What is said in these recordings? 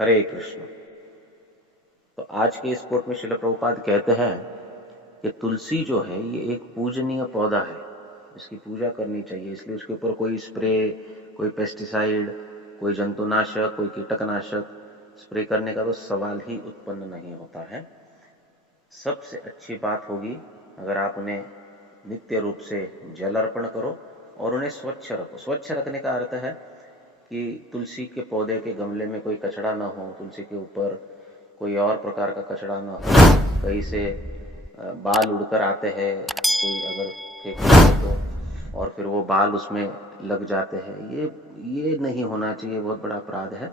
हरे कृष्ण। तो आज के इस कोट में श्रील प्रभुपाद कहते हैं कि तुलसी जो है ये एक पूजनीय पौधा है, इसकी पूजा करनी चाहिए, इसलिए उसके ऊपर कोई स्प्रे, कोई पेस्टिसाइड, कोई जंतुनाशक, कोई कीटकनाशक स्प्रे करने का तो सवाल ही उत्पन्न नहीं होता है। सबसे अच्छी बात होगी अगर आप उन्हें नित्य रूप से जल अर्पण करो और उन्हें स्वच्छ रखो। स्वच्छ रखने का अर्थ है कि तुलसी के पौधे के गमले में कोई कचरा ना हो, तुलसी के ऊपर कोई और प्रकार का कचरा ना हो, कहीं से बाल उड़कर आते हैं, कोई अगर फेंकता है तो, और फिर वो बाल उसमें लग जाते हैं, ये नहीं होना चाहिए, बहुत बड़ा अपराध है।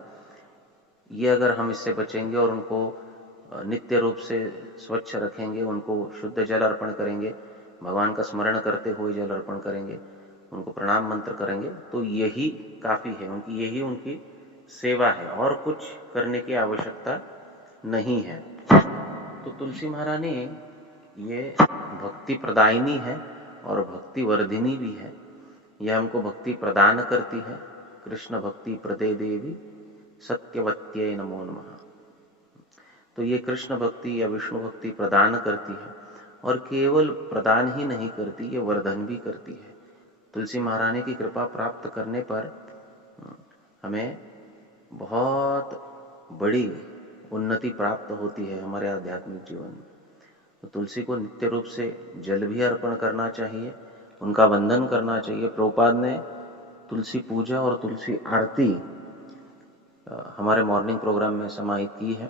ये अगर हम इससे बचेंगे और उनको नित्य रूप से स्वच्छ रखेंगे, उनको शुद्ध जल अर्पण करेंगे, भगवान का स्मरण करते हुए जल अर्पण करेंगे, उनको प्रणाम मंत्र करेंगे, तो यही काफी है, यही उनकी सेवा है और कुछ करने की आवश्यकता नहीं है। तो तुलसी महारानी ये भक्ति प्रदायिनी है और भक्ति वर्धिनी भी है। यह हमको भक्ति प्रदान करती है। कृष्ण भक्ति प्रदे देवी सत्यवत्यै नमो नमः। तो ये कृष्ण भक्ति या विष्णु भक्ति प्रदान करती है और केवल प्रदान ही नहीं करती, ये वर्धन भी करती है। तुलसी महारानी की कृपा प्राप्त करने पर हमें बहुत बड़ी उन्नति प्राप्त होती है हमारे आध्यात्मिक जीवन में। तो तुलसी को नित्य रूप से जल भी अर्पण करना चाहिए, उनका वंदन करना चाहिए। प्रभुपाद ने तुलसी पूजा और तुलसी आरती हमारे मॉर्निंग प्रोग्राम में समाहित की है,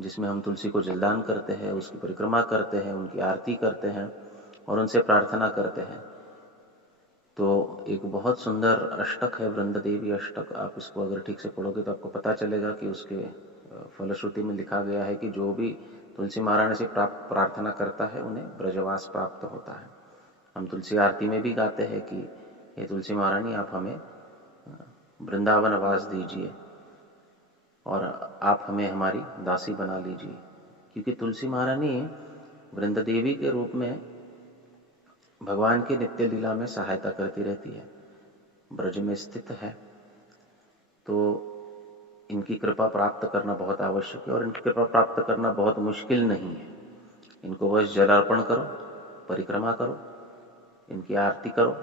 जिसमें हम तुलसी को जलदान करते हैं, उसकी परिक्रमा करते हैं, उनकी आरती करते हैं और उनसे प्रार्थना करते हैं। तो एक बहुत सुंदर अष्टक है, वृंद देवी अष्टक। आप इसको अगर ठीक से पढ़ोगे तो आपको पता चलेगा कि उसके फलश्रुति में लिखा गया है कि जो भी तुलसी महारानी से प्रार्थना करता है उन्हें ब्रजवास प्राप्त होता है। हम तुलसी आरती में भी गाते हैं कि हे तुलसी महारानी, आप हमें वृंदावन वास दीजिए और आप हमें हमारी दासी बना लीजिए, क्योंकि तुलसी महारानी वृंद देवी के रूप में भगवान की नित्य लीला में सहायता करती रहती है, ब्रज में स्थित है। तो इनकी कृपा प्राप्त करना बहुत आवश्यक है और इनकी कृपा प्राप्त करना बहुत मुश्किल नहीं है। इनको बस जल अर्पण करो, परिक्रमा करो, इनकी आरती करो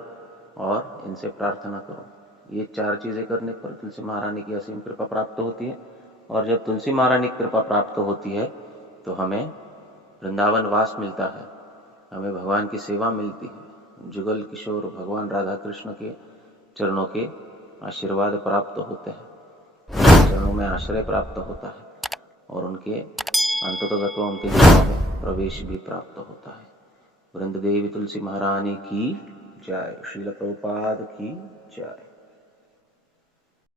और इनसे प्रार्थना करो। ये 4 चीजें करने पर तुलसी महारानी की असीम कृपा प्राप्त होती है। और जब तुलसी महारानी की कृपा प्राप्त होती है तो हमें वृंदावन वास मिलता है, हमें भगवान की सेवा मिलती है, जुगल किशोर भगवान राधा कृष्ण के चरणों के आशीर्वाद प्राप्त होते हैं, चरणों में आश्रय प्राप्त होता है और उनके अंततोगत्वा उनके जीवन में प्रवेश भी प्राप्त होता है। वृंद देवी तुलसी महारानी की जय। श्रील प्रभुपाद की जय।